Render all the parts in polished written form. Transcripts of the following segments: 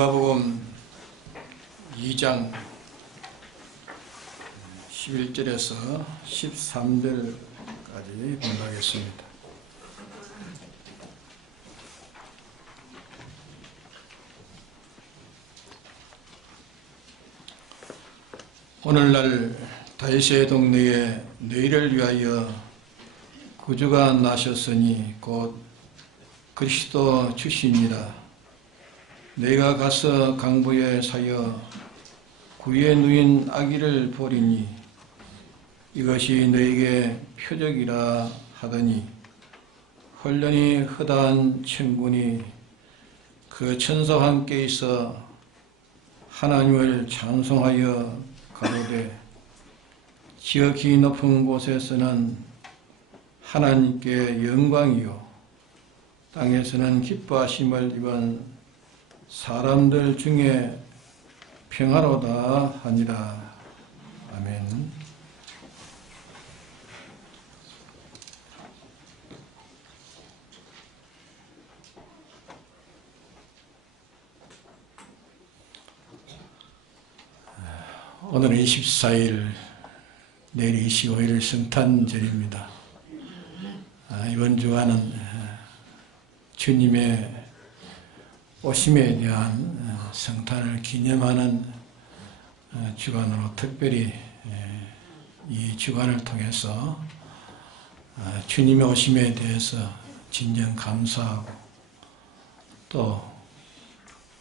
누가복음 2장 11절에서 13절까지 공부하겠습니다. 오늘날 다윗의 동네에 너희를 위하여 구주가 나셨으니 곧 그리스도 주시니라. 내가 가서 강부에 사여 구에 누인 아기를 보리니 이것이 너에게 표적이라 하더니 홀련히 허다한 천군이 그 천사와 함께 있어 하나님을 찬송하여 가로되 지극히 높은 곳에서는 하나님께 영광이요 땅에서는 기뻐하심을 입은 사람들 중에 평화로다 하니라. 아멘. 오늘은 24일, 내일 25일 성탄절입니다. 이번 주간은 주님의 오심에 대한 성탄을 기념하는 주간으로 특별히 이 주간을 통해서 주님의 오심에 대해서 진정 감사하고 또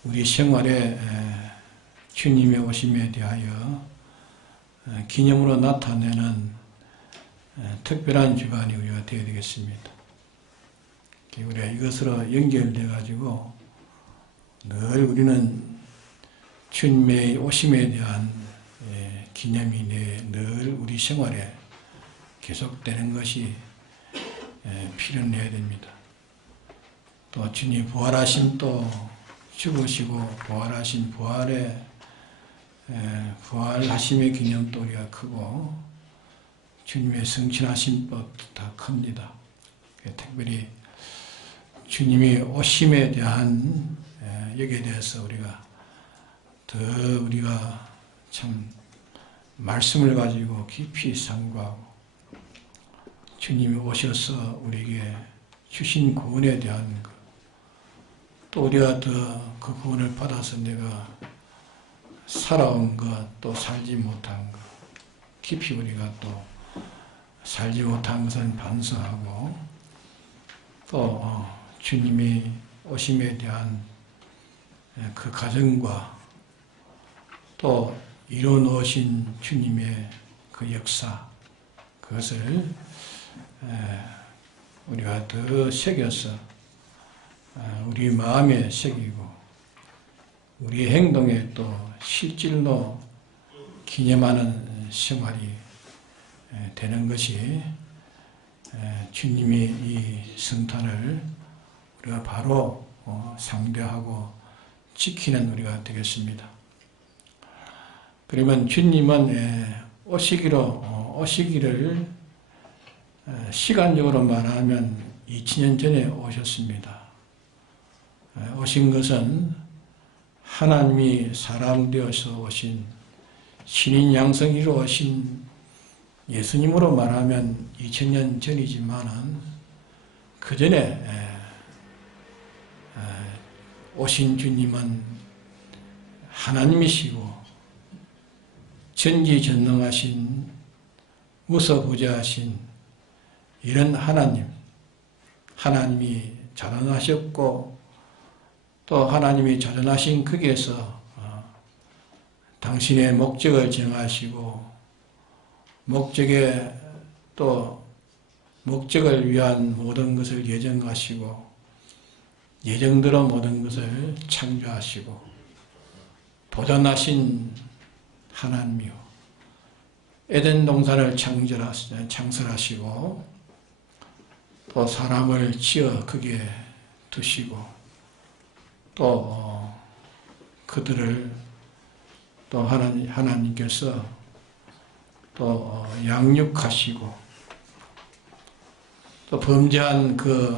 우리 생활에 주님의 오심에 대하여 기념으로 나타내는 특별한 주간이 우리가 되어야 되겠습니다. 우리가 이것으로 연결돼 가지고 늘 우리는 주님의 오심에 대한 기념이 늘 우리 생활에 계속되는 것이 필요해야 됩니다. 또 주님 부활하신 또 죽으시고 부활하신 부활하심의 기념도 우리가 크고 주님의 승천하신 법도 다 큽니다. 특별히 주님이 오심에 대한 여기에 대해서 우리가 참 말씀을 가지고 깊이 상고하고 주님이 오셔서 우리에게 주신 구원에 대한 것, 또 우리가 더 그 구원을 받아서 내가 살아온 것, 또 살지 못한 것, 깊이 우리가 또 살지 못한 것을 반성하고 또 주님이 오심에 대한 그 가정과 또 이루어 놓으신 주님의 그 역사, 그것을 우리가 더 새겨서 우리 마음에 새기고 우리 행동에 또 실질로 기념하는 생활이 되는 것이 주님이 이 성탄을 우리가 바로 상대하고 지키는 우리가 되겠습니다. 그러면 주님은 오시기를 시간적으로 말하면 2000년 전에 오셨습니다. 오신 것은 하나님이 사람 되어서 오신 신인 양성이로 오신 예수님으로 말하면 2000년 전이지만은 그 전에 오신 주님은 하나님이시고 전지전능하신 무소부재하신 이런 하나님이 자라나셨고 또 하나님이 자라나신 거기에서 당신의 목적을 정하시고 목적을 위한 모든 것을 예정하시고 예정대로 모든 것을 창조하시고 도전하신 하나님이요 에덴 동산을 창설하시고 또 사람을 지어 거기에 두시고 또 그들을 또 하나님께서 또 양육하시고 또 범죄한 그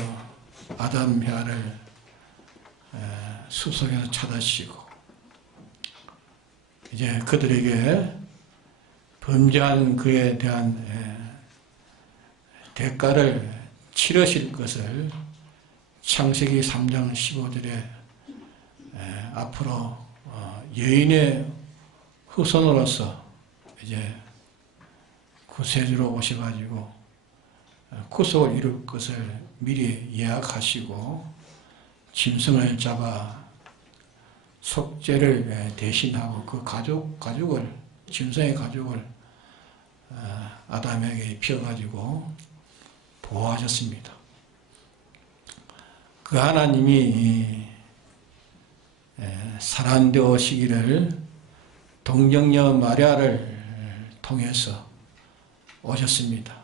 아담 혀를 숲속에서 찾으시고 이제 그들에게 범죄한 그에 대한 대가를 치르실 것을 창세기 3장 15절에 앞으로 여인의 후손으로서 이제 구세주로 오셔가지고 구속을 이룰 것을 미리 예약하시고 짐승을 잡아 속죄를 대신하고 그 가죽을 짐승의 가죽을 아담에게 입혀가지고 보호하셨습니다. 그 하나님이 사랑되어시기를 동정녀 마리아를 통해서 오셨습니다.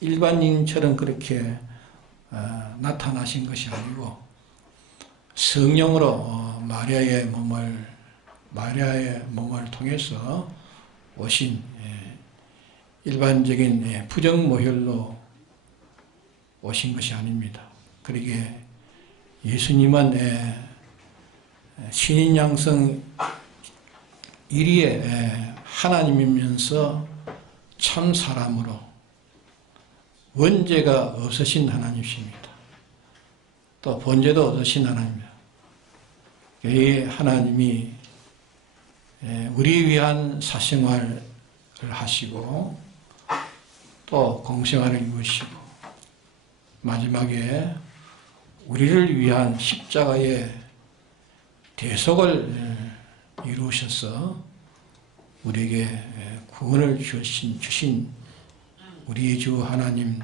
일반인처럼 그렇게 나타나신 것이 아니고 성령으로 마리아의 몸을 통해서 오신 일반적인 부정모혈로 오신 것이 아닙니다. 그러기에 예수님은 신인 양성 1위의 하나님이면서 참 사람으로 원죄가 없으신 하나님이십니다. 또 본죄도 없으신 하나님입니다. 이 하나님이 우리 위한 사생활을 하시고 또 공생활을 이루시고 마지막에 우리를 위한 십자가의 대속을 이루셔서 우리에게 구원을 주신 우리의 주 하나님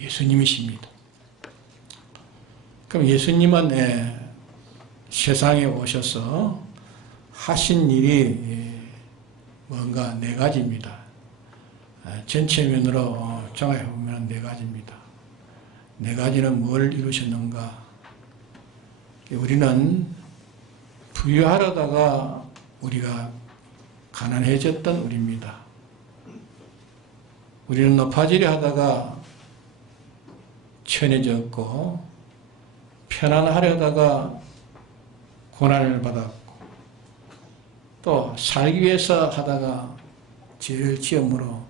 예수님이십니다. 그럼 예수님은 세상에 오셔서 하신 일이 뭔가 네 가지입니다. 전체면으로 정확히 보면 네 가지입니다. 네 가지는 뭘 이루셨는가? 우리는 부유하려다가 우리가 가난해졌던 우리입니다. 우리는 높아지려 하다가 천해졌고 편안하려다가 고난을 받았고 또 살기 위해서 하다가 죄를 지음으로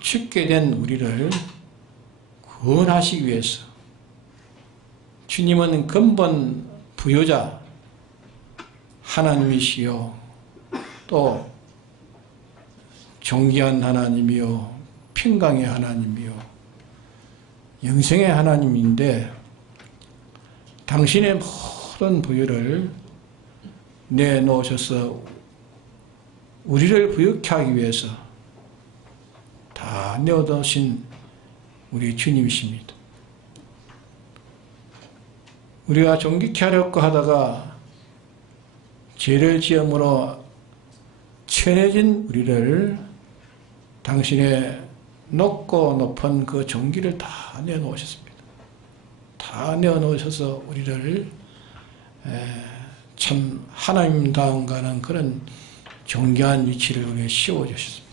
죽게 된 우리를 구원하시기 위해서 주님은 근본 부유자 하나님이시요 또 존귀한 하나님이요 평강의 하나님이요 영생의 하나님인데 당신의 모든 부유를 내놓으셔서 우리를 부유케 하기 위해서 다 내어놓으신 우리 주님이십니다. 우리가 존귀케 하려고 하다가 죄를 지음으로 천해진 우리를 당신의 높고 높은 그 존귀를 다 내놓으셨습니다. 다 내어놓으셔서 우리를 참 하나님다운 가는 그런 존귀한 위치를 우리에게 씌워주셨습니다.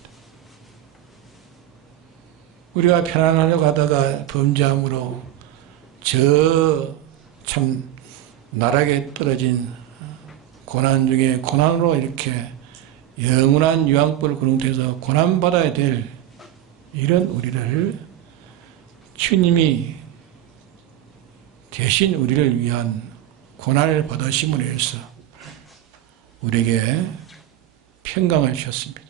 우리가 편안하려고 하다가 범죄함으로 저 참 나락에 떨어진 고난 중에 고난으로 이렇게 영원한 유황불 구렁텅이에서 고난받아야 될 이런 우리를 주님이 대신 우리를 위한 고난을 받으심으로 해서 우리에게 평강을 주셨습니다.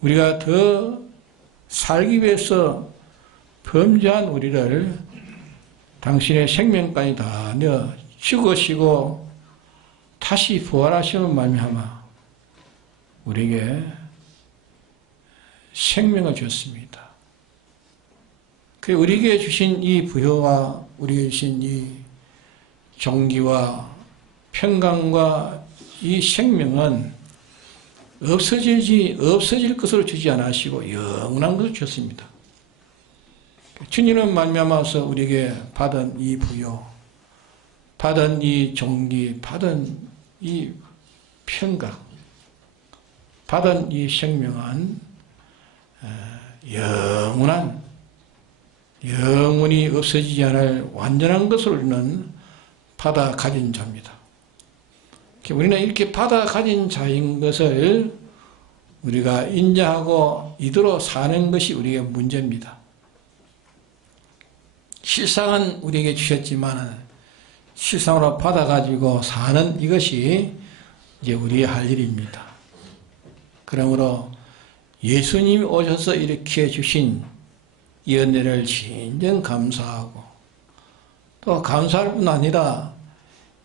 우리가 더 살기 위해서 범죄한 우리를 당신의 생명까지 다 내어 죽으시고 다시 부활하심을 말미암아 우리에게 생명을 주셨습니다. 우리에게 주신 이 부여와 우리에게 주신 이 존귀와 평강과 이 생명은 없어질 것으로 주지 않으시고 영원한 것을 주셨습니다. 주님은 말미암아서 우리에게 받은 이 부여, 받은 이 존귀, 받은 이 평강, 받은 이 생명은 영원한 영원히 없어지지 않을 완전한 것을 우리는 받아 가진 자입니다. 우리는 이렇게 받아 가진 자인 것을 우리가 인정하고 이대로 사는 것이 우리의 문제입니다. 실상은 우리에게 주셨지만 실상으로 받아가지고 사는 이것이 이제 우리의 할 일입니다. 그러므로 예수님이 오셔서 이렇게 주신 이 은혜를 진정 감사하고 또 감사할 뿐 아니라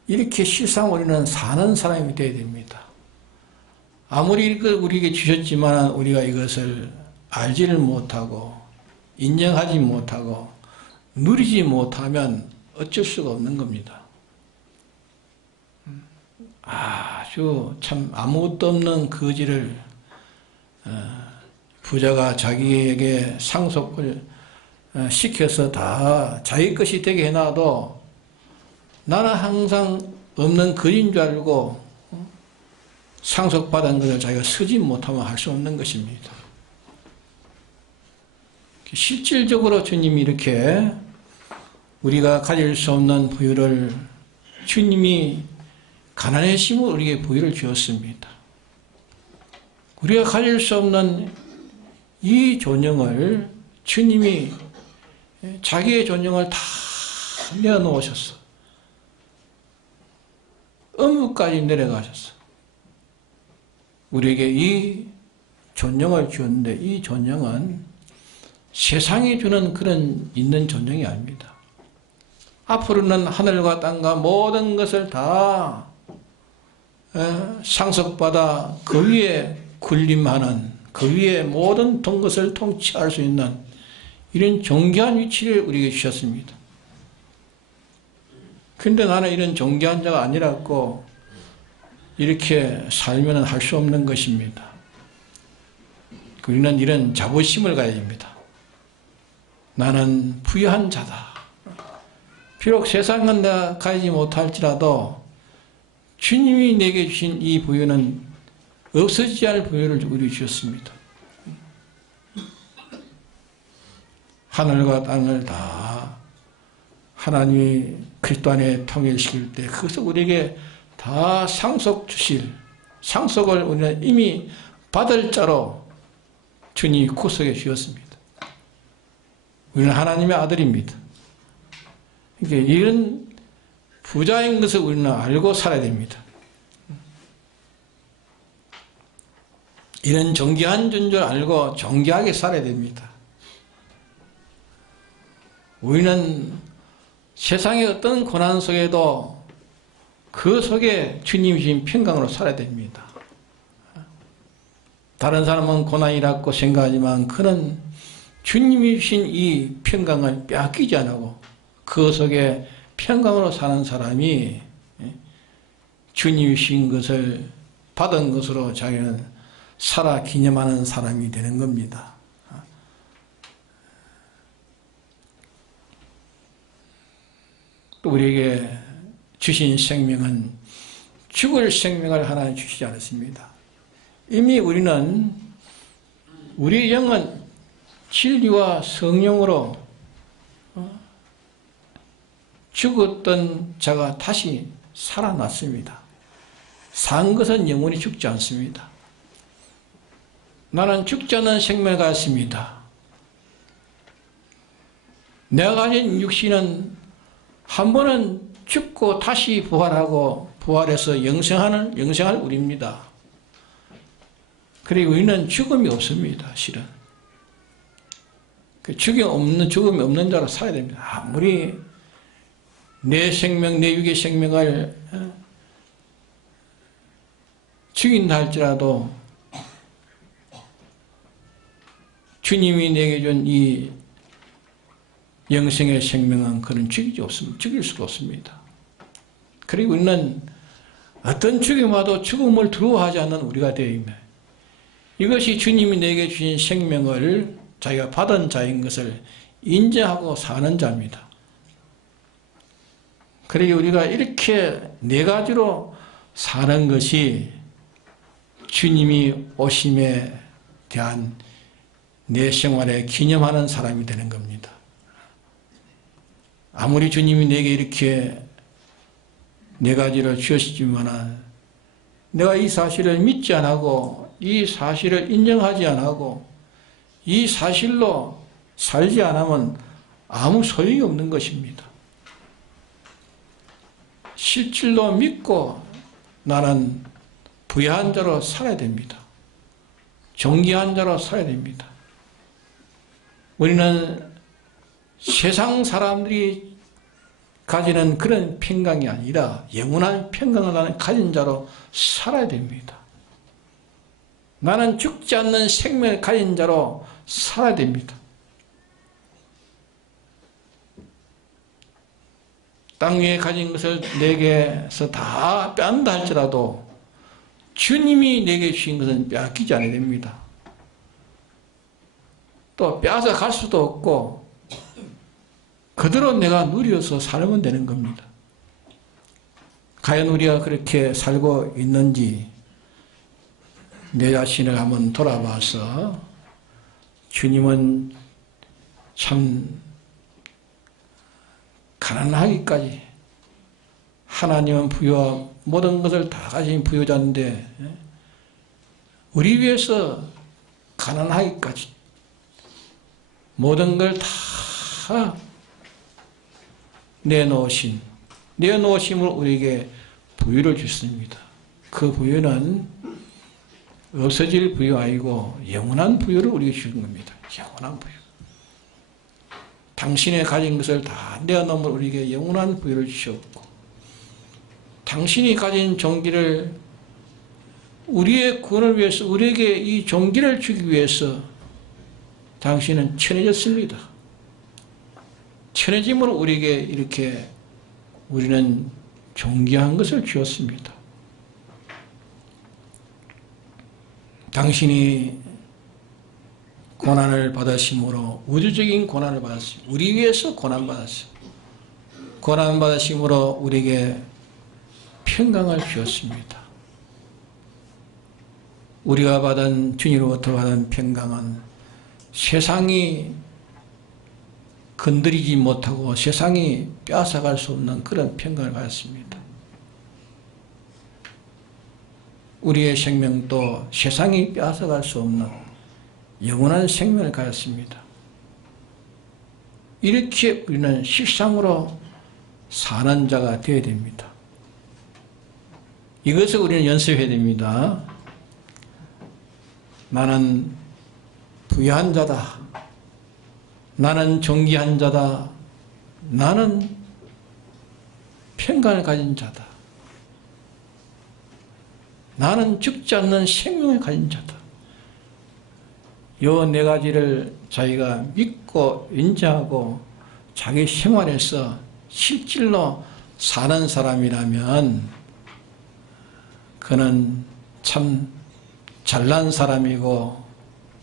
이렇게 실상 우리는 사는 사람이 되어야 됩니다. 아무리 우리에게 주셨지만 우리가 이것을 알지를 못하고 인정하지 못하고 누리지 못하면 어쩔 수가 없는 겁니다. 아주 참 아무것도 없는 거지를 부자가 자기에게 상속을 시켜서 다 자기 것이 되게 해놔도 나는 항상 없는 거지인 줄 알고 상속받은 것을 자기가 쓰지 못하면 할 수 없는 것입니다. 실질적으로 주님이 이렇게 우리가 가질 수 없는 부유를 주님이 가난해심으로 우리에게 부유를 주었습니다. 우리가 가질 수 없는 이 존영을 주님이 자기의 존영을 다 내어놓으셨어. 어묵까지 내려가셨어. 우리에게 이 존영을 주었는데 이 존영은 세상이 주는 그런 있는 존영이 아닙니다. 앞으로는 하늘과 땅과 모든 것을 다 상속받아 그 위에 군림하는 그 위에 모든 것을 통치할 수 있는 이런 존귀한 위치를 우리에게 주셨습니다. 근데 나는 이런 존귀한 자가 아니라고 이렇게 살면 할 수 없는 것입니다. 우리는 이런 자부심을 가져야 됩니다. 나는 부유한 자다. 비록 세상은 내가 가지지 못할지라도 주님이 내게 주신 이 부유는 없어지지 않을 부유를 우리 주셨습니다. 하늘과 땅을 다 하나님이 그리스도 안에 통일시킬 때 그것을 우리에게 다 상속 주실 상속을 우리는 이미 받을 자로 주님이 구속해 주셨습니다. 우리는 하나님의 아들입니다. 그러니까 이런 부자인 것을 우리는 알고 살아야 됩니다. 이런 존귀한 존재를 알고 존귀하게 살아야 됩니다. 우리는 세상의 어떤 고난 속에도 그 속에 주님이 주신 평강으로 살아야 됩니다. 다른 사람은 고난이라고 생각하지만 그는 주님이 주신 이 평강을 빼앗기지 않고 그 속에 평강으로 사는 사람이 주님이 주신 것을 받은 것으로 자기는 살아 기념하는 사람이 되는 겁니다. 또 우리에게 주신 생명은 죽을 생명을 하나님 주시지 않았습니다. 이미 우리는 우리 영은 진리와 성령으로 죽었던 자가 다시 살아났습니다. 산 것은 영원히 죽지 않습니다. 나는 죽지 않는 생명을 가졌습니다. 내가 가진 육신은 한 번은 죽고 다시 부활하고 부활해서 영생할 우리입니다. 그리고 우리는 죽음이 없습니다. 실은 죽음이 없는 자로 살아야 됩니다. 아무리 내 생명, 내 육의 생명을 죽인다 할지라도 주님이 내게 준 이 영생의 생명은 그는 죽일 수가 없습니다. 그리고 우리는 어떤 죽임 와도 죽음을 두려워하지 않는 우리가 되어야 합니다. 이것이 주님이 내게 주신 생명을 자기가 받은 자인 것을 인정하고 사는 자입니다. 그리고 우리가 이렇게 네 가지로 사는 것이 주님이 오심에 대한 내 생활에 기념하는 사람이 되는 겁니다. 아무리 주님이 내게 이렇게 네 가지를 주셨지만 내가 이 사실을 믿지 않고 이 사실을 인정하지 않고 이 사실로 살지 않으면 아무 소용이 없는 것입니다. 실질로 믿고 나는 부유한 자로 살아야 됩니다. 존귀한 자로 살아야 됩니다. 우리는 세상 사람들이 가지는 그런 평강이 아니라 영원한 평강을 나는 가진 자로 살아야 됩니다. 나는 죽지 않는 생명을 가진 자로 살아야 됩니다. 땅 위에 가진 것을 내게서 다 빼앗는다 할지라도 주님이 내게 주신 것은 빼앗기지 않아야 됩니다. 또 빼앗아 갈 수도 없고 그대로 내가 누려서 살면 되는 겁니다. 과연 우리가 그렇게 살고 있는지 내 자신을 한번 돌아봐서 주님은 참 가난하기까지 하나님은 부유와 모든 것을 다 가진 부유자인데 우리 위해서 가난하기까지 모든 걸 다 내놓으심을 우리에게 부유를 주셨습니다. 그 부유는 없어질 부유 아니고 영원한 부유를 우리에게 주신 겁니다. 영원한 부유. 당신의 가진 것을 다 내어놓으면 우리에게 영원한 부유를 주셨고 당신이 가진 종기를 우리의 구원을 위해서 우리에게 이 종기를 주기 위해서 당신은 천해졌습니다. 천해짐으로 우리에게 이렇게 우리는 존귀한 것을 주었습니다. 당신이 고난을 받으심으로 우주적인 고난을 받았습니다. 우리 위해서 고난받았습니다. 고난받으심으로 우리에게 평강을 주었습니다. 우리가 받은 주님으로부터 받은 평강은 세상이 건드리지 못하고 세상이 빼앗아갈 수 없는 그런 평강을 받았습니다. 우리의 생명도 세상이 빼앗아갈 수 없는 영원한 생명을 가졌습니다. 이렇게 우리는 실상으로 사는 자가 되어야 됩니다. 이것을 우리는 연습해야 됩니다. 나는 부유한 자다. 나는 존귀한 자다. 나는 평강을 가진 자다. 나는 죽지 않는 생명을 가진 자다. 요 네 가지를 자기가 믿고 인정하고 자기 생활에서 실질로 사는 사람이라면 그는 참 잘난 사람이고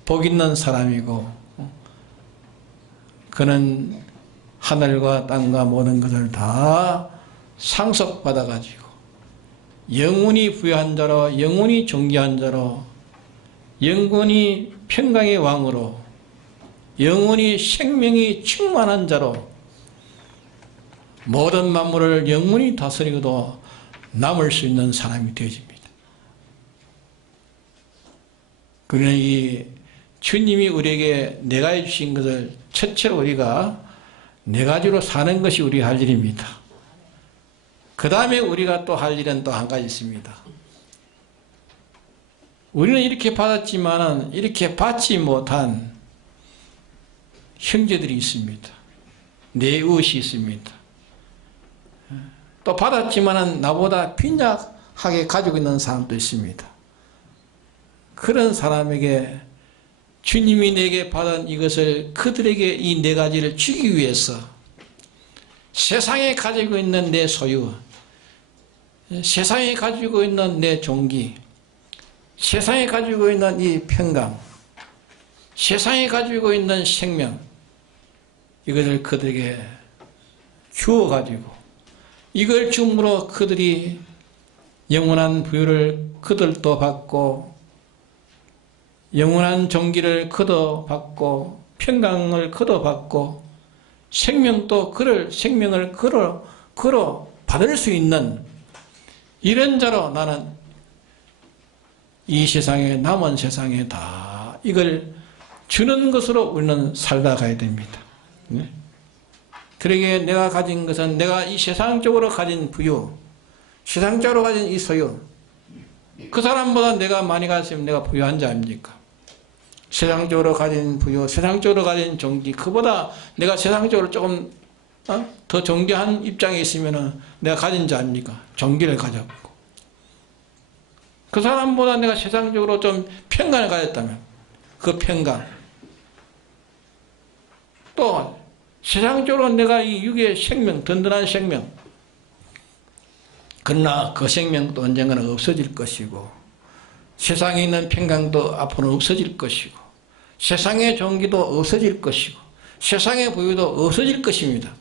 복 있는 사람이고 그는 하늘과 땅과 모든 것을 다 상속받아 가지고 영원히 부유한 자로 영원히 존귀한 자로 영원히 평강의 왕으로 영원히 생명이 충만한 자로 모든 만물을 영원히 다스리고도 남을 수 있는 사람이 되어집니다. 그러나 이 주님이 우리에게 네 가지 주신 것을 첫째로 우리가 네 가지로 사는 것이 우리가 할 일입니다. 그 다음에 우리가 또 할 일은 또 한 가지 있습니다. 우리는 이렇게 받았지만은 이렇게 받지 못한 형제들이 있습니다. 내 이웃이 있습니다. 또 받았지만은 나보다 빈약하게 가지고 있는 사람도 있습니다. 그런 사람에게 주님이 내게 받은 이것을 그들에게 이 네 가지를 주기 위해서 세상에 가지고 있는 내 소유, 세상에 가지고 있는 내 종기, 세상에 가지고 있는 이 평강, 세상에 가지고 있는 생명, 이것을 그들에게 주어가지고 이걸 줌으로 그들이 영원한 부유를 그들도 받고 영원한 존귀를 그도 받고 평강을 그도 받고 생명도 그럴 생명을 걸어 받을 수 있는 이런 자로 나는 이 세상에 남은 세상에 다 이걸 주는 것으로 우리는 살다 가야 됩니다. 네? 그러기에 내가 가진 것은 내가 이 세상적으로 가진 부유, 세상적으로 가진 이 소유, 그 사람보다 내가 많이 가졌으면 내가 부유한 자 아닙니까? 세상적으로 가진 부유, 세상적으로 가진 종기, 그보다 내가 세상적으로 조금 더 존귀한 입장에 있으면 내가 가진 자 아닙니까? 종기를 가졌고. 그 사람보다 내가 세상적으로 좀 평강을 가졌다면 그 평강, 또 세상적으로 내가 이 육의 생명, 든든한 생명, 그러나 그 생명도 언젠가는 없어질 것이고 세상에 있는 평강도 앞으로 없어질 것이고 세상의 종기도 없어질 것이고 세상의 부유도 없어질 것입니다.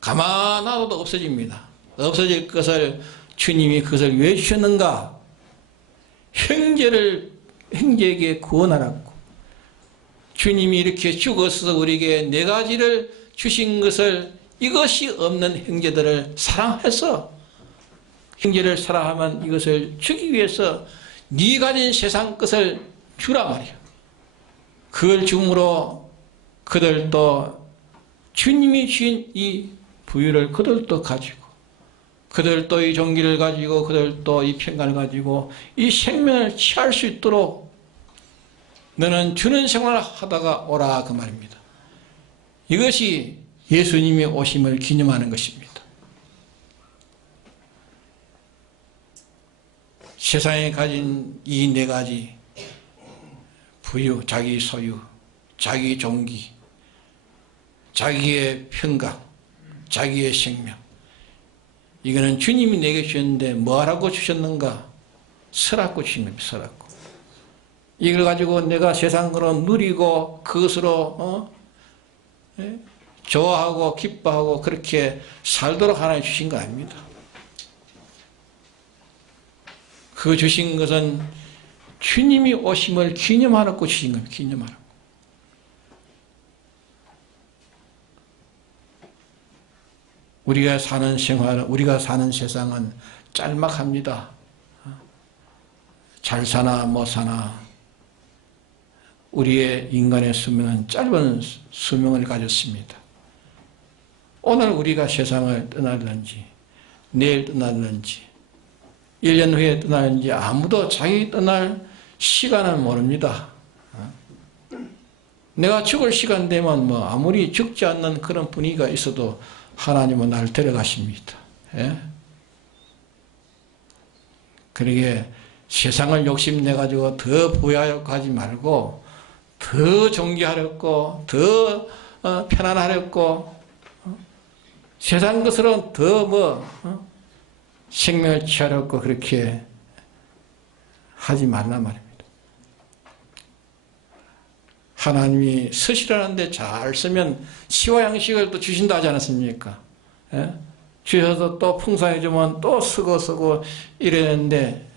가만 놔둬도 없어집니다. 없어질 것을 주님이 그것을 왜 주셨는가? 형제에게 구원하라고. 주님이 이렇게 죽어서 우리에게 네 가지를 주신 것을 이것이 없는 형제들을 사랑해서 형제를 사랑하면 이것을 주기 위해서 네 가진 세상 것을 주라 말이야. 그걸 줌으로 그들도 주님이 주신 이 부유를 그들도 가지고 그들도 이 종기를 가지고 그들도 이 평강을 가지고 이 생명을 취할 수 있도록 너는 주는 생활을 하다가 오라 그 말입니다. 이것이 예수님의 오심을 기념하는 것입니다. 세상에 가진 이 네 가지 부유, 자기 소유, 자기 종기, 자기의 평강, 자기의 생명, 이거는 주님이 내게 주셨는데 뭐하라고 주셨는가? 서라고 주신 겁니다. 서라고. 이걸 가지고 내가 세상으로 누리고 그것으로 좋아하고 기뻐하고 그렇게 살도록 하나님 주신 거 아닙니다. 그 주신 것은 주님이 오심을 기념하라고 주신 겁니다. 기념하라고. 우리가 사는 생활, 우리가 사는 세상은 짤막합니다. 잘 사나 못 사나 우리의 인간의 수명은 짧은 수명을 가졌습니다. 오늘 우리가 세상을 떠나든지 내일 떠나든지 1년 후에 떠나든지 아무도 자기 떠날 시간을 모릅니다. 내가 죽을 시간 되면 뭐 아무리 죽지 않는 그런 분위기가 있어도 하나님은 날 데려가십니다. 예? 그러게 세상을 욕심내가지고 더 부유하려고 하지 말고 더 존귀하려고 더 편안하려고 세상 것으로 더 생명을 취하려고 그렇게 하지 말란 말입니다. 하나님이 쓰시라는데 잘 쓰면 시와 양식을 또 주신다 하지 않았습니까? 예? 주셔서 또 풍성해 주면 또 쓰고 이랬는데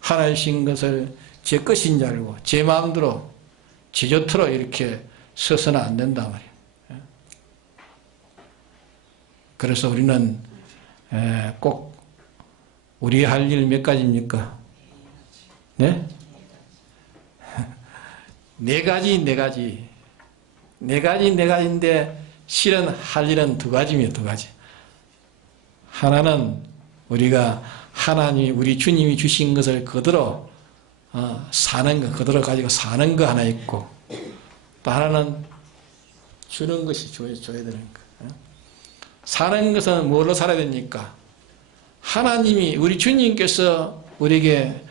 하나님 신 것을 제 것인 줄 알고 제 마음대로 제 좋도록 이렇게 써서는 안 된다 말이에요. 그래서 우리는 꼭 우리 할 일 몇 가지입니까? 네? 네 가지인데 실은 할 일은 두 가지입니다. 두 가지. 하나는 우리가 하나님이 우리 주님이 주신 것을 그대로 사는 거, 그대로 가지고 사는 거 하나 있고 또 하나는 주는 것이 줘야 되는 거. 사는 것은 뭘로 살아야 됩니까? 하나님이 우리 주님께서 우리에게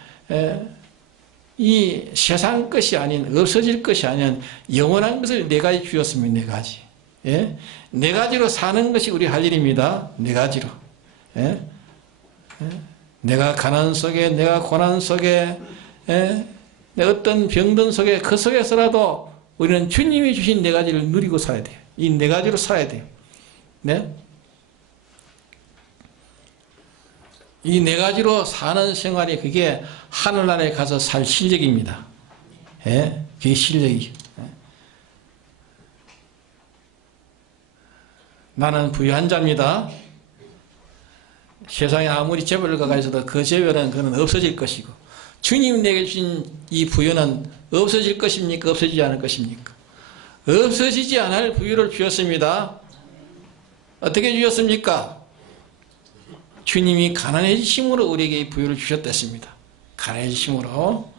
이 세상 것이 아닌 없어질 것이 아닌 영원한 것을 네 가지 주셨습니다. 네 가지. 예? 네 가지로 사는 것이 우리 할 일입니다. 네 가지로. 예? 예? 내가 가난 속에 내가 고난 속에 내 어떤 병든 속에 그 속에서라도 우리는 주님이 주신 네 가지를 누리고 살아야 돼요. 이 네 가지로 살아야 돼요. 네? 이 네 가지로 사는 생활이 그게 하늘나라에 가서 살 실력입니다. 예? 그게 실력이죠. 나는 부유한 자입니다. 세상에 아무리 재벌을 가져도 그 재벌은 그는 없어질 것이고 주님 내게 주신 이 부유는 없어질 것입니까? 없어지지 않을 것입니까? 없어지지 않을 부유를 주셨습니다. 어떻게 주셨습니까? 주님이 가난해지심으로 우리에게 이 부유를 주셨댔습니다. 가난해지심으로.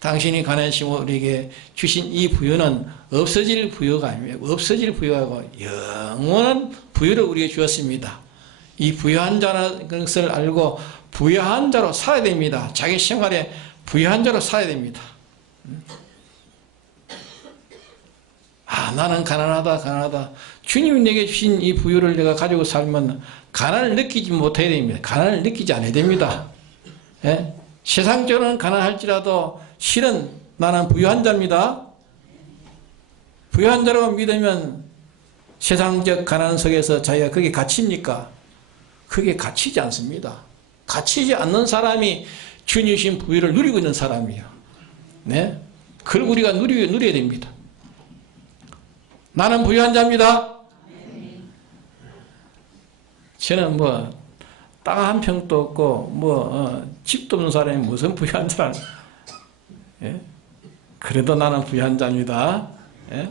당신이 가난해지심으로 우리에게 주신 이 부유는 없어질 부유가 아니에요. 없어질 부유하고 영원한 부유를 우리에게 주었습니다. 이 부유한 자라는 것을 알고 부유한 자로 살아야 됩니다. 자기 생활에 부유한 자로 살아야 됩니다. 나는 가난하다. 주님이 내게 주신 이 부유를 내가 가지고 살면 가난을 느끼지 못해야 됩니다. 가난을 느끼지 않아야 됩니다. 예? 세상적으로는 가난할지라도 실은 나는 부유한 자입니다. 부유한 자라고 믿으면 세상적 가난 속에서 자기가 그게 갇힙니까? 그게 갇히지 않습니다. 갇히지 않는 사람이 주님 주신 부유를 누리고 있는 사람이에요. 네? 그걸 우리가 누려야 됩니다. 나는 부유한 자입니다. 저는 땅 한 평도 없고 집도 없는 사람이 무슨 부유한 자라. 예? 그래도 나는 부유한 자입니다. 예?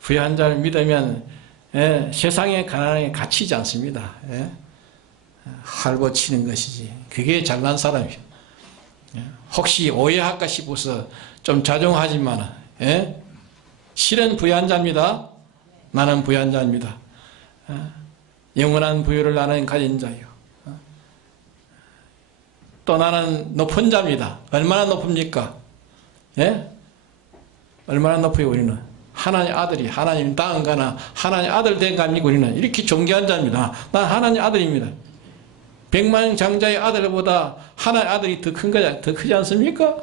부유한 자를 믿으면 세상의 가난에 갇히지 않습니다. 예? 할보치는 것이지. 그게 잘난 사람이에요. 예? 혹시 오해할까 싶어서 좀 자중하지만 실은 부유한 자입니다. 나는 부유한 자입니다. 영원한 부유를 나는 가진 자요. 또 나는 높은 자입니다. 얼마나 높습니까? 예? 얼마나 높아요 우리는? 하나님 아들이 하나님 땅 가나 하나님 아들 된 겁니까? 우리는 이렇게 존귀한 자입니다. 난 하나님 아들입니다. 백만장자의 아들보다 하나님 아들이 더 큰 거야, 더 크지 않습니까?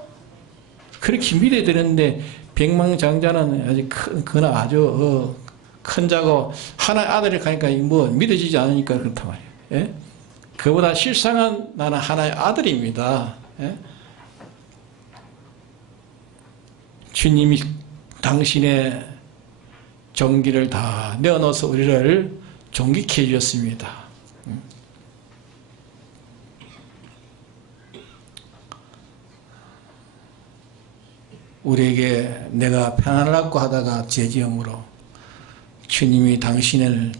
그렇게 믿어야 되는데 백만장자는 아주 큰 자고 하나님 아들이 가니까 믿어지지 않으니까 그렇단 말이에요. 예? 그보다 실상은 나는 하나의 아들입니다. 예? 주님이 당신의 종기를 다 내어놓아서 우리를 존귀케 해주셨습니다. 우리에게 내가 편안하려고 하다가 죄지음으로 주님이 당신은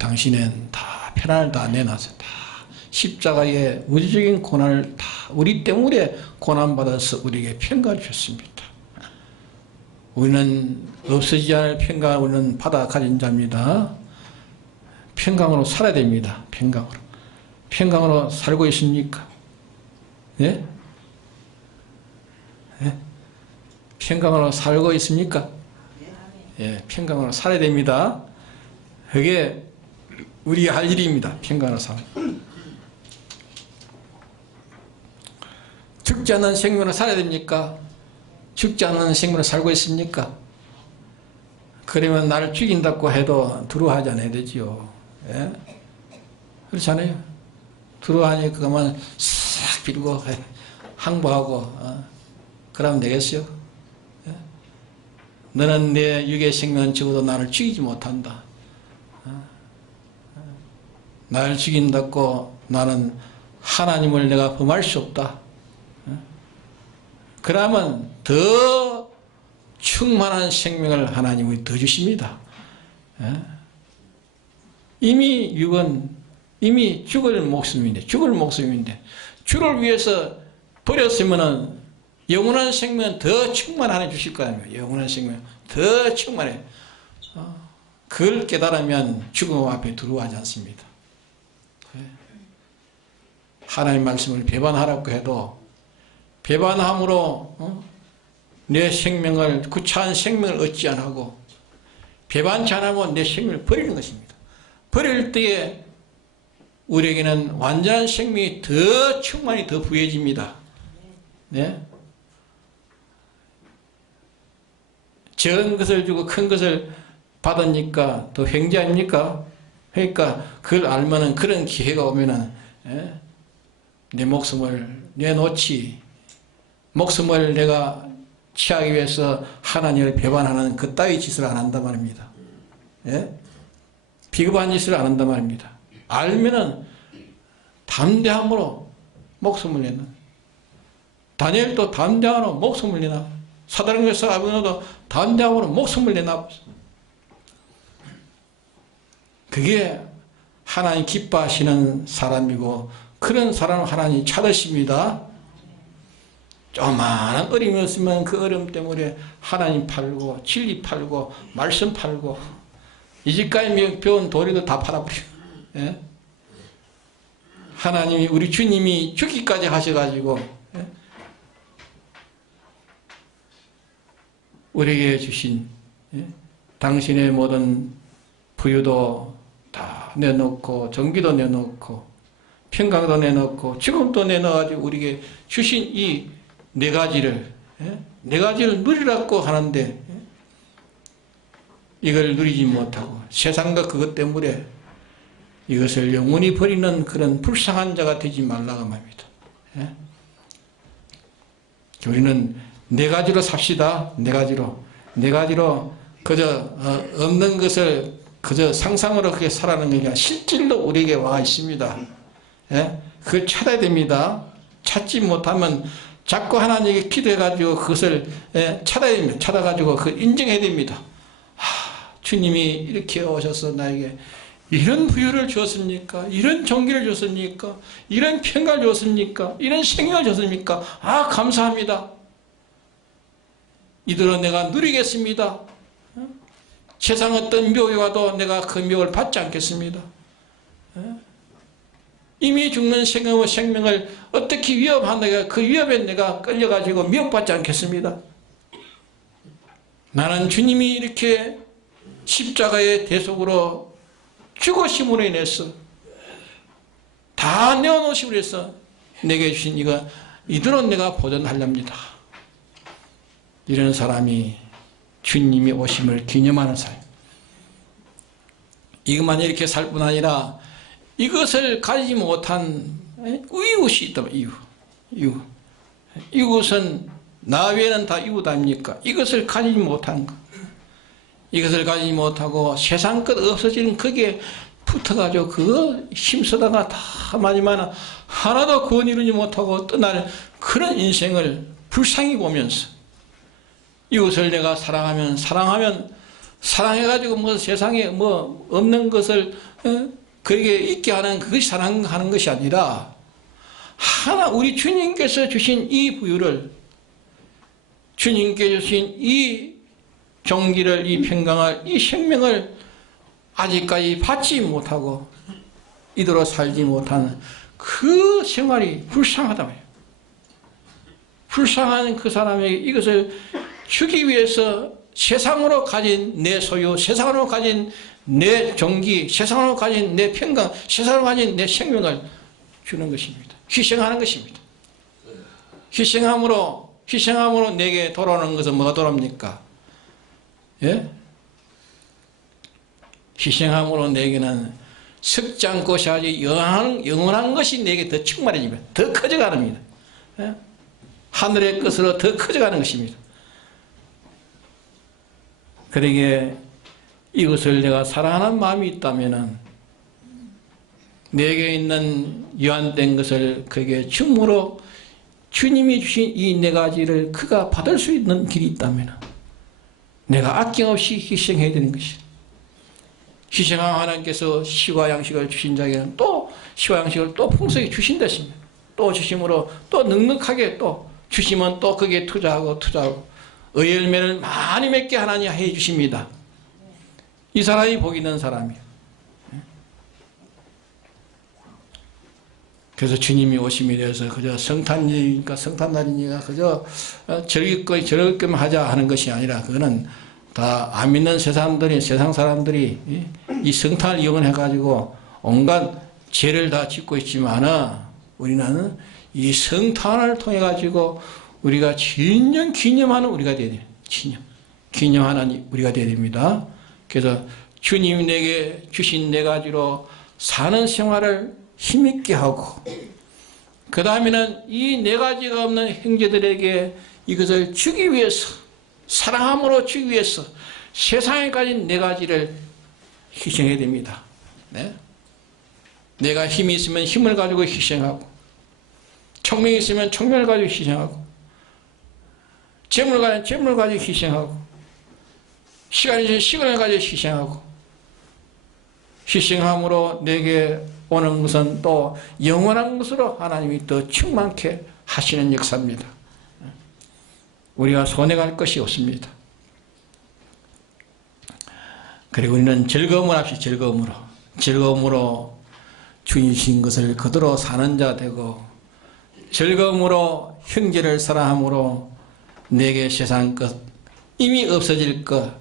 다 편안을 다 내놔서 다 십자가의 우주적인 고난을 다 우리 때문에 고난받아서 우리에게 평강을 주셨습니다. 우리는 없어지지 않을 평강을 우리는 받아 가진 자입니다. 평강으로 살아야 됩니다. 평강으로 살고 있습니까? 예? 예? 평강으로 살고 있습니까? 예, 평강으로 살아야 됩니다. 그게 우리 할 일입니다. 평강으로 살아. 죽지 않는 생명으로 살아야 됩니까? 죽지 않는 생명으로 살고 있습니까? 그러면 나를 죽인다고 해도 두려워하지 않아야 되지요. 예? 그렇잖아요. 두려워하니 그것만 싹 빌고 항복하고 그러면 되겠어요? 예? 너는 내 육의 생명은 적어도 나를 죽이지 못한다. 나를 죽인다고 나는 하나님을 내가 범할 수 없다. 그러면 더 충만한 생명을 하나님이 더 주십니다. 이미 육은 이미 죽을 목숨인데 주를 위해서 버렸으면 영원한 생명은 더 충만하게 주실 거 아니에요. 영원한 생명 더 충만해. 그걸 깨달으면 죽음 앞에 두려워하지 않습니다. 하나님 말씀을 배반하라고 해도 배반함으로 내 생명을 구차한 생명을 얻지 않고 배반치 않으면 내 생명을 버리는 것입니다. 버릴 때에 우리에게는 완전한 생명이 더 충만히 더 부여집니다. 네? 적은 것을 주고 큰 것을 받으니까 더 횡재 아닙니까? 그러니까 그걸 알면은 그런 기회가 오면은 내 목숨을 내놓지 목숨을 내가 취하기 위해서 하나님을 배반하는 그따위 짓을 안 한단 말입니다. 예? 비겁한 짓을 안 한단 말입니다. 알면은 담대함으로 목숨을 내는, 다니엘도 담대함으로 목숨을 내나, 사단에서 아버지도 담대함으로 목숨을 내나. 그게 하나님 기뻐하시는 사람이고, 그런 사람을 하나님 찾으십니다. 조그마한 어려움이 없으면 그 어려움 때문에 하나님 팔고 진리 팔고 말씀 팔고 이 집까지 배운 도리도 다 팔아버리고, 예? 하나님이 우리 주님이 죽기까지 하셔가지고, 예? 우리에게 주신, 예? 당신의 모든 부유도 다 내놓고 전기도 내놓고 평강도 내놓고 지금도 내놔가지고 우리에게 주신 이 네 가지를, 예? 네 가지를 누리라고 하는데, 예? 이걸 누리지 못하고 세상과 그것 때문에 이것을 영원히 버리는 그런 불쌍한 자가 되지 말라고 말입니다. 예? 우리는 네 가지로 삽시다. 네 가지로 그저 없는 것을 그저 상상으로 그렇게 살아가는 게 아니라 실질로 우리에게 와 있습니다. 예? 그걸 찾아야 됩니다. 찾지 못하면 자꾸 하나님에게 기도해가지고 그것을, 예, 찾아야 됩니다. 찾아가지고 그걸 인정해야 됩니다. 주님이 이렇게 오셔서 나에게 이런 부유를 주었습니까? 이런 종기를 주었습니까? 이런 평강을 주었습니까? 이런 생명을 주었습니까? 감사합니다. 이대로 내가 누리겠습니다. 세상 어떤 묘에 와도 내가 그 묘를 받지 않겠습니다. 이미 죽는 생명을 어떻게 위협하는가, 그 위협에 내가 끌려가지고 미혹받지 않겠습니다. 나는 주님이 이렇게 십자가의 대속으로 죽으심으로 인해서 다 내어놓으심으로 해서 내게 주신 이대로 내가 보존하렵니다. 이런 사람이 주님이 오심을 기념하는 사람. 이것만 이렇게 살 뿐 아니라 이것을 가지지 못한 이웃이 있다면 이웃. 이웃은 나 외에는 다 이웃 아닙니까? 이것을 가지지 못한 것. 이것을 가지지 못하고 세상 것 없어지는 거기에 붙어가지고 그거 힘쓰다가 다 마지막에 하나도 구원 이루지 못하고 떠날 그런 인생을 불쌍히 보면서 이웃을 내가 사랑해가지고 뭐 세상에 뭐 없는 것을 그에게 있게 하는 그것이 사랑하는 것이 아니라 우리 주님께서 주신 이 부유를, 주님께 주신 이 종기를, 이 평강을, 이 생명을 아직까지 받지 못하고 이대로 살지 못하는 그 생활이 불쌍하다 말이에요. 불쌍한 그 사람에게 이것을 주기 위해서 세상으로 가진 내 소유, 세상으로 가진 내 종기, 세상으로 가진 내 평강, 세상으로 가진 내 생명을 주는 것입니다. 희생하는 것입니다. 희생함으로 내게 돌아오는 것은 뭐가 돌아옵니까? 예? 희생함으로 내게는 썩지 않고 샤지 영원한 것이 내게 더 충만해집니다. 더 커져가는 겁니다. 예? 하늘의 것으로 더 커져가는 것입니다. 그러기에 이것을 내가 사랑하는 마음이 있다면 내게 있는 유한된 것을 그에게 줌으로 주님이 주신 이 네 가지를 그가 받을 수 있는 길이 있다면 내가 아낌없이 희생해야 되는 것이다. 희생한 하나님께서 시와 양식을 주신 자에게는 또 시와 양식을 또 풍성히 주신다십니다. 또 주심으로 또 넉넉하게 또 주시면 또 거기에 투자하고 의의 열매를 많이 맺게 하나님 해 주십니다. 이 사람이 복 있는 사람이에요. 그래서 주님이 오심에 대해서 그저 성탄절이니까 그저 즐길 거면 하자 하는 것이 아니라 그거는 다 안 믿는 세상 사람들이 이 성탄을 이용해 가지고 온갖 죄를 다 짓고 있지만은 우리는 이 성탄을 통해 가지고 우리가 진정 기념하는 우리가 되어야 돼요. 기념하는 우리가 되어야 됩니다. 그래서 주님이 내게 주신 네 가지로 사는 생활을 힘있게 하고, 그 다음에는 이 네 가지가 없는 형제들에게 이것을 주기 위해서, 사랑함으로 주기 위해서 세상에 가진 네 가지를 희생해야 됩니다. 네? 내가 힘이 있으면 힘을 가지고 희생하고, 총명이 있으면 총명을 가지고 희생하고, 재물을 가지고 재물을 가지고 희생하고, 시간이 있으면 시간을 가지고 희생하고, 희생함으로 내게 오는 것은 또 영원한 것으로 하나님이 더 충만케 하시는 역사입니다. 우리가 손해갈 것이 없습니다. 그리고 우리는 즐거움을 합시다. 즐거움으로 주님 주신 것을 그대로 사는 자 되고, 즐거움으로 형제를 사랑함으로 내게 세상 것, 이미 없어질 것,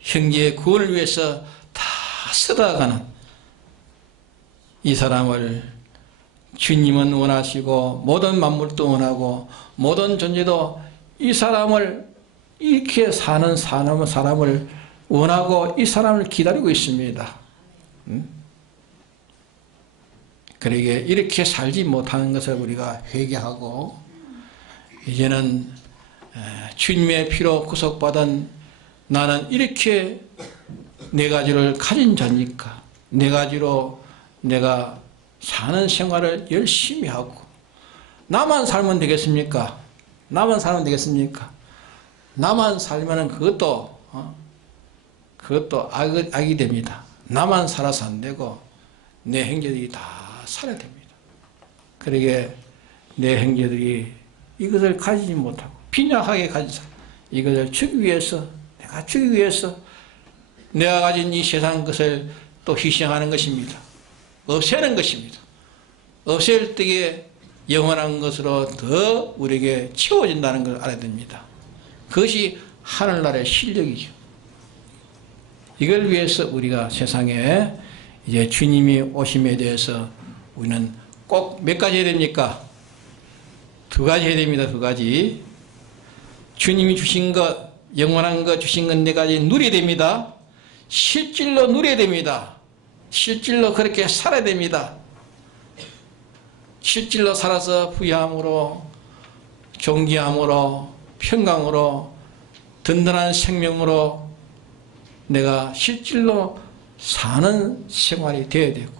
형제의 구원을 위해서 다 써다가는 이 사람을 주님은 원하시고, 모든 만물도 원하고, 모든 존재도 이 사람을 이렇게 사는 사람을 원하고 이 사람을 기다리고 있습니다. 그러기에 이렇게 살지 못하는 것을 우리가 회개하고, 이제는 주님의 피로 구속받은 나는 이렇게 네 가지를 가진 자니까 네 가지로 내가 사는 생활을 열심히 하고, 나만 살면 되겠습니까? 나만 살면 그것도 악이 됩니다. 나만 살아서 안 되고 내 형제들이 다 살아야 됩니다. 그러게 내 형제들이 이것을 가지지 못하고 빈약하게 가진 사람, 이것을 주기 위해서, 내가 가진 이 세상 것을 또 희생하는 것입니다. 없애는 것입니다. 없앨 때에 영원한 것으로 더 우리에게 채워진다는 걸 알아야 됩니다. 그것이 하늘나라의 실력이죠. 이걸 위해서 우리가 세상에 이제 주님이 오심에 대해서 우리는 꼭 몇 가지 해야 됩니까? 2가지 해야 됩니다. 2가지. 주님이 주신 것, 영원한 것 주신 것 4가지 누려야 됩니다. 실질로 누려야 됩니다. 실질로 그렇게 살아야 됩니다. 실질로 살아서 부유함으로, 존귀함으로, 평강으로, 든든한 생명으로 내가 실질로 사는 생활이 되어야 되고,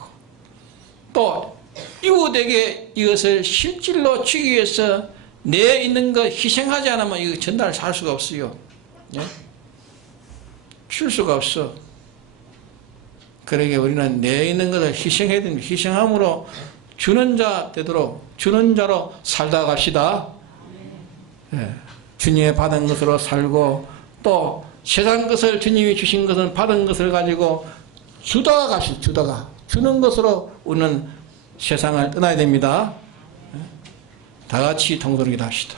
또 이웃에게 이것을 실질로 주기 위해서 내 있는 것 희생하지 않으면 이거 전달 살 수가 없어요. 예? 줄 수가 없어. 그러게 우리는 내 있는 것을 희생해야 됩니다. 희생함으로 주는 자 되도록 주는 자로 살다 갑시다. 예. 주님의 받은 것으로 살고, 또 세상 것을 주님이 주신 것은 받은 것을 가지고 주다가 갑시다. 주는 것으로 우리는 세상을 떠나야 됩니다. 다 같이 통성기도 합시다.